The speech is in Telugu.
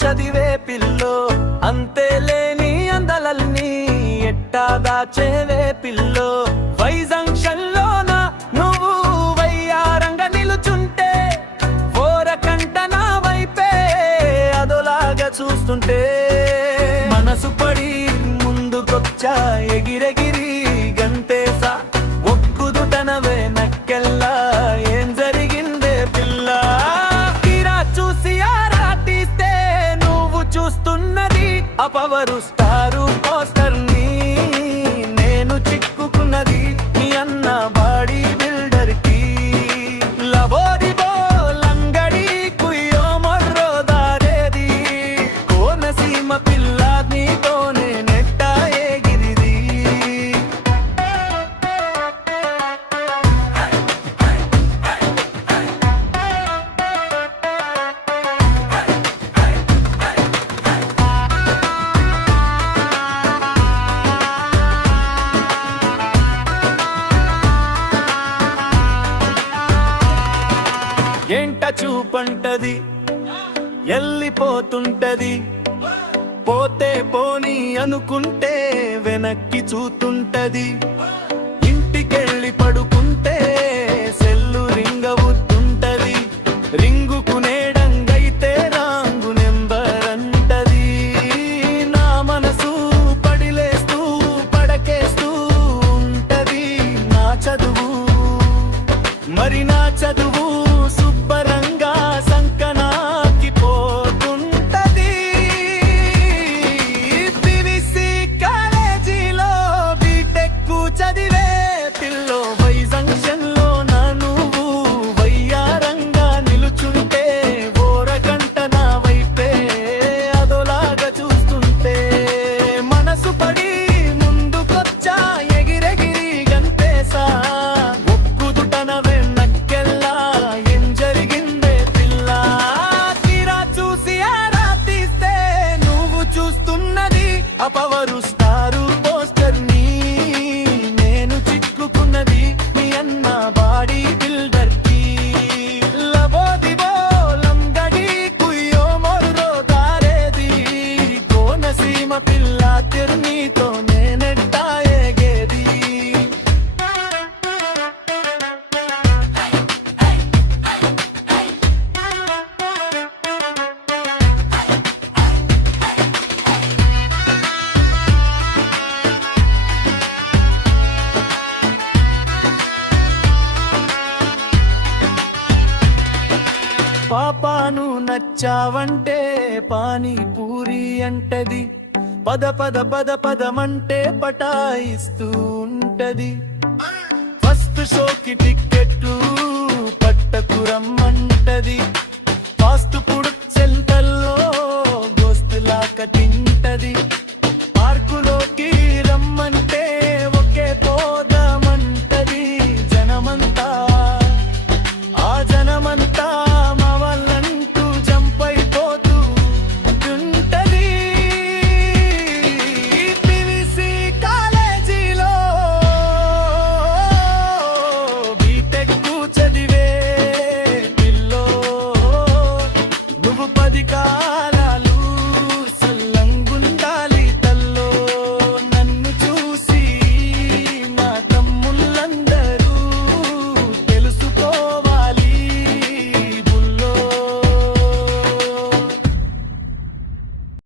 చదివే పిల్లో అంతేలేని అందలల్ని ఎట్టా దాచేవే పిల్లో వైజంక్షన్లోన నువ్వు వయ్యారంగా నిలుచుంటే ఓరకంట నా వైపే అదోలాగా చూస్తుంటే మనసు పడి ముందుకొచ్చా ఎగిరెగిరి గంతేసా ఒక్కుదుటనవే నక్కెల్లా ఏం జరిగిందే పిల్ల తీరా చూసి ఆరా తీస్తే నువ్వు చూస్తున్నది అపవరు స్టారు పోస్టర్ ని నేను చిక్కుకున్నది మీ అన్న బాడీ బిల్డర్ కి లబోదిబో లంగడి కుయ్యో మొర్రో దారేది కోనసీమ పిల్ల నీతోనే నెట్టా ఎగిరిది ఎంట చూపంటది ఎల్లిపోతుంటది పోతే పోని అనుకుంటే వెనక్కి చూతుంటది ఇంటికెళ్ళి పడుకుంటే సెల్లు రింగవుతుంటది రింగుకునేడంగైతే రాంగు నెంబర్ అంటది నా మనసు పడిలేస్తూ పడకేస్తూ ఉంటది నా చదువు మరి నా చదువు శుభ్రంగా సంకనాకి పోతుంటది పివిసి కాలేజీలో బీటెక్ చదివే పిల్లో వైజంక్షన్లో నా నువ్వు వయ్యారంగా నిలుచుంటే ఓరగంట నా వైపే అదోలాగా చూస్తుంటే మనసు పడి ముందుకొచ్చా ఎగిరెగిరి గంతేసా ఒక్కుదుటనవే నక్కెల్లా ఏం జరిగిందే పిల్ల తీరా చూసి ఆరా తీస్తే నువ్వు చూస్తున్నది అపవరు స్టారు పోస్టర్ ని నేను చిక్కుకున్నది మీ అన్న బాడీ బిల్డర్ కి లబోదిబో లంగడి కుయ్యో మొర్రో దారేది కోనసీమ పిల్ల తిరునీతో నేనెట్టా ఎగేది పాపాను నచ్చావంటే పానీపూరి అంటది పద పద పద పదమంటే పటాయిస్తూ ఉంటది ఫస్ట్ షోకి టిక్కెట్లు పట్టకు రమ్మంటది ఫాస్ట్ ఫుడ్ సెంటర్లో దోస్తులాక తింటది పార్కులోకి రమ్మంటే ఒకే పోదామంటది జనమంతా ఆ జనమంతా మా వాళ్ళంటూ జంప్ అయిపోతూ ఉంటది పివిసి కాలేజీలో బీటెక్ చదివే పిల్లో నువ్వు 10 కాలం